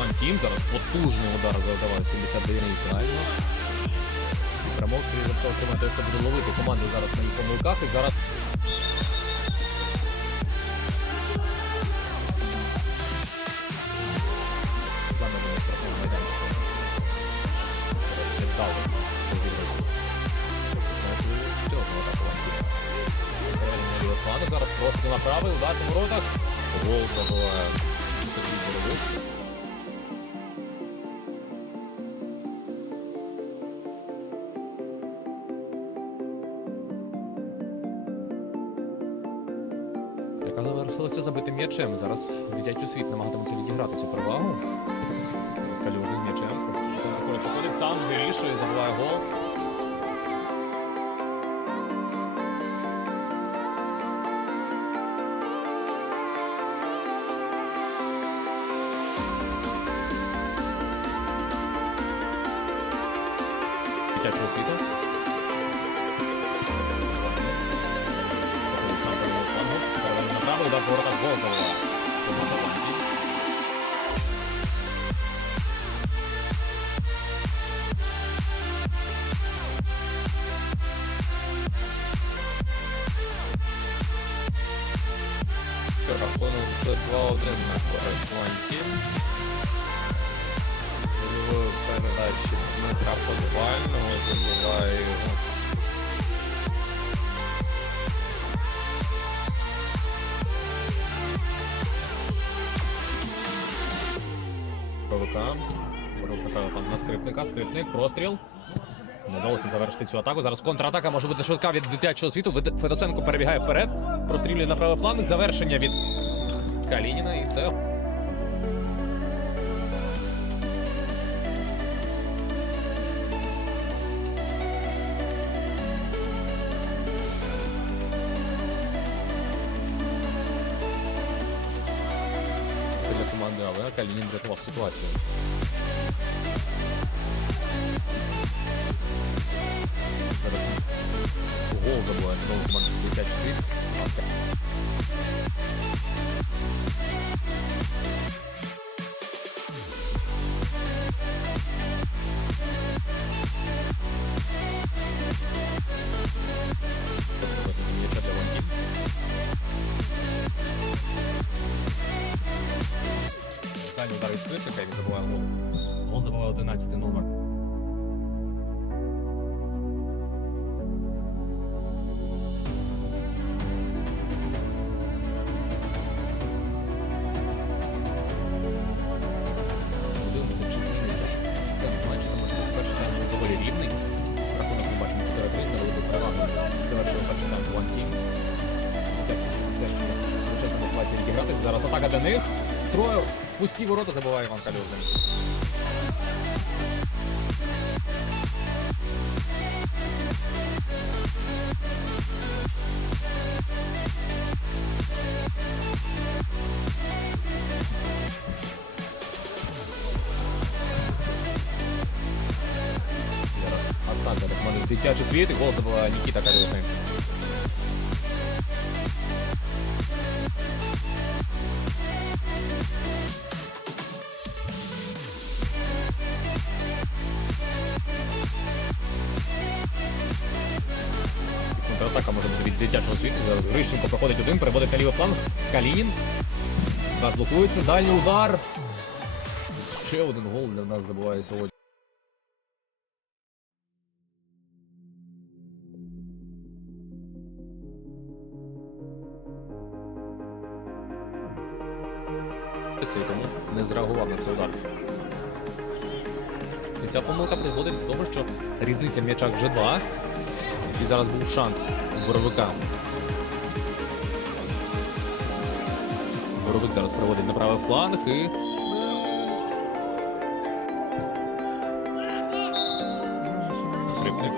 виходить Зараз потужний удар завдаває 79 ідеально. І перемог, скоріше за все, отримає той, хто буде ловити команду зараз на їх помилках. І зараз. Зараз просто на правий, удар по воротах. Гол забиває яка завершилася забитим м'ячем. Зараз дитячий світ намагатиметься відіграти цю перевагу. Зараз Калюжний з м'ячем. Це проходить сам, вирішує, забиває гол. Забиває. Команда Ланки. Рахунок це 2-1 на користь. В передачі Дмитра Подвального забиває його. Скрипника. Скрипник, простріл. Не вдалося завершити цю атаку. Зараз контратака може бути швидка від дитячого світу. Федосенко перебігає вперед. Прострілює на правий фланг. Завершення від Калініна. І це для команди, але Калінін врятував ситуацію. Зараз гол забуває знову команда дитячий світ. Дальній удар від Скрипника, і він забуває гол. Гол забуває 11 номер. Для них. Троє пусті ворота забиває Іван до команди дитячий світ і гол забиває Нікіта Калюжний. Контратака може бути від дитячого світу. Зараз Грищенко проходить один, переводить на лівий фланг. Калін. Удар блокується. Дальній удар. Ще один гол для нас забуває сьогодні. Тому не зреагував на цей удар. І ця помилка призводить до того, що різниця в м'ячах вже два. І зараз був шанс у Боровика. Боровик зараз приводить на правий фланг і. Скрипник.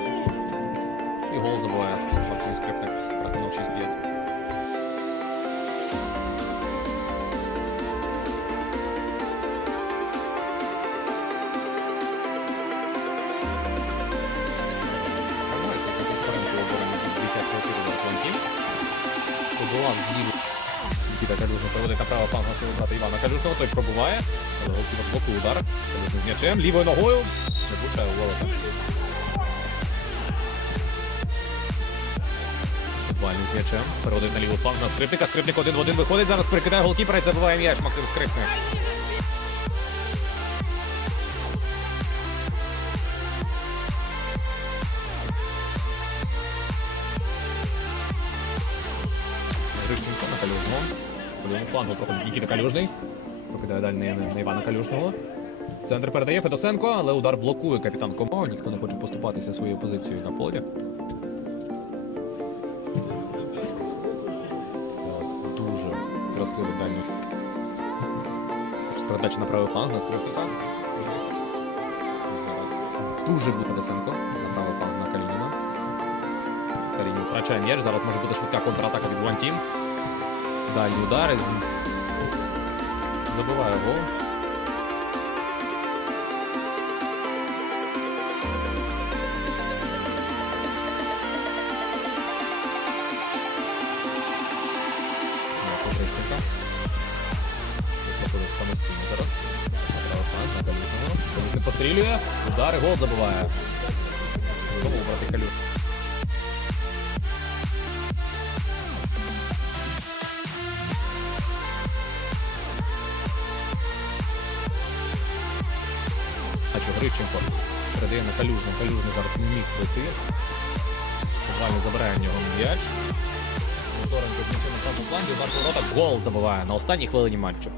І гол забуває Максим Скрипник. Нікіта Калюжин проводить на право пан, на свого Івана Калюжного. Той пробуває. Але голкіпер блокує удар. Калюжин з м'ячем. Лівою ногою. Не влучає у ворота. Підвальний з м'ячем. Переводить на ліву фланг на скрипника. Скрипник один в один виходить. Зараз перекидає голкіпера і забиває м'яч Максим Скрипник. Лівому флангу проходить Нікіта Калюжний. Прокидає далі на, на Івана Калюжного. В центр передає Федосенко, але удар блокує капітан Комо. Ніхто не хоче поступатися своєю позицією на полі. Зараз дуже красивий дальній. Передача на правий фланг на скрипника. Зараз дуже буде Федосенко на правий фланг на Калініна. Калінін втрачає м'яч. Зараз може бути швидка контратака від One Далі удари. Забиває гол. Самостійно зараз. Пострілює. Удар і гол забиває. Знову брати Калюж. Що, Гриченко передає на Калюжного. Калюжний зараз не міг прийти. Буквально забирає в нього м'яч. Моторенко з на самому флангі, Варто по гол забиває на останній хвилині матчу.